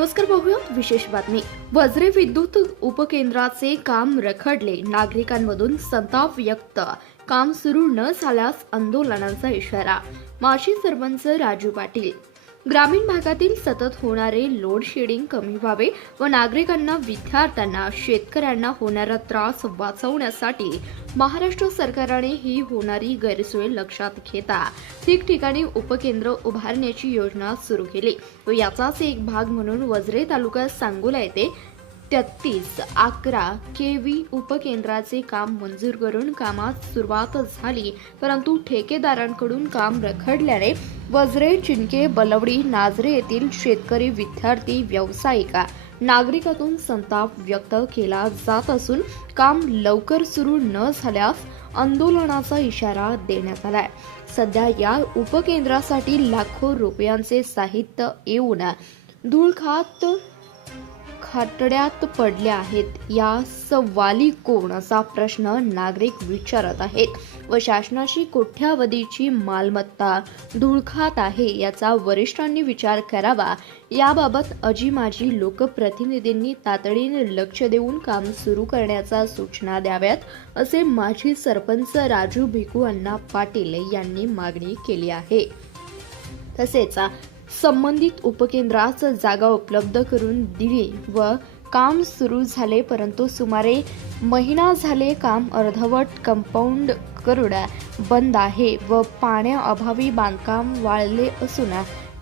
नमस्कार, पाहूयात विशेष बातमी. वज्रे विद्युत उपकेंद्राचे काम रखडले, नागरिकांमधून संताप व्यक्त. काम सुरू न झाल्यास आंदोलनाचा इशारा. माजी सरपंच राजू पाटील. ग्रामीण भागातील सतत होणारे लोड शेडिंग कमी व्हावे व नागरिकांना, विद्यार्थ्यांना, शेतकऱ्यांना होणारा त्रास वाचवण्यासाठी महाराष्ट्र सरकारने ही होणारी गैरसोय लक्षात घेता ठिकठिकाणी उपकेंद्र उभारण्याची योजना सुरू केली व याचाच एक भाग म्हणून वज्रे तालुक्यात सांगोला येथे 3311 केव्ही उपकेंद्राचे काम मंजूर करून कामात सुरुवात झाली, परंतु ठेकेदारांकडून काम रखडल्याने वज्रे, चिंके, बलवडी, नाझरे येथील शेतकरी, विद्यार्थी, व्यावसायिक, नागरिकातून संताप व्यक्त केला जात असून काम लवकर सुरू न झाल्यास आंदोलनाचा इशारा देण्यात आलाय. सध्या या उपकेंद्रासाठी लाखो रुपयांचे साहित्य येऊन धूळ खाटड्यात पडले आहेत. या सवाली कोण असा प्रश्न नागरिक विचारत आहेत व शासनाची कोट्यावधीची मालमत्ता धूळखात आहे याचा वरिष्ठांनी विचार करावा. याबाबत माजी लोकप्रतिनिधींनी तातडीने लक्ष देऊन काम सुरू करण्याच्या सूचना द्याव्यात असे माजी सरपंच राजू भिकू अण्णा पाटील यांनी मागणी केली आहे. तसेच संबंधित उपकेंद्रात जागा उपलब्ध करून दिली व काम सुरू झाले, परंतु सुमारे महिना झाले काम अर्धवट. कंपाऊंड करोड बंद आहे व पाण्याअभावी बांधकाम वाळले असून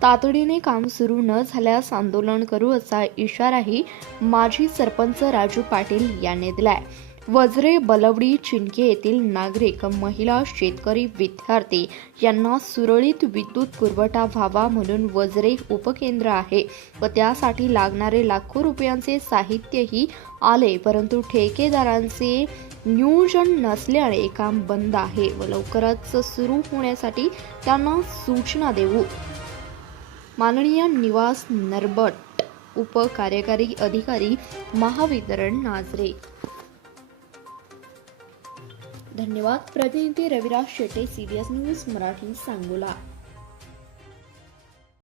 तातडीने काम सुरू न झाल्यास आंदोलन करू असा इशाराही माजी सरपंच राजू पाटील यांनी दिलाय. वज्रे, बलवडी, चिंके येथील नागरिक, महिला, शेतकरी, विद्यार्थी यांना सुरळीत विद्युत पुरवठा व्हावा म्हणून वज्रे उपकेंद्र आहे व त्यासाठी लागणारे लाखो रुपयांचे साहित्यही आले, परंतु ठेकेदारांचे नियोजन नसल्याने काम बंद आहे व लवकरच सुरू होण्यासाठी त्यांना सूचना देऊ. माननीय निवास नरबट, उपकार्यकारी अधिकारी, महावितरण, नाझरे. धन्यवाद. प्रतिनिधी रविराज शेटे, CBS न्यूज मराठी, सांगोला.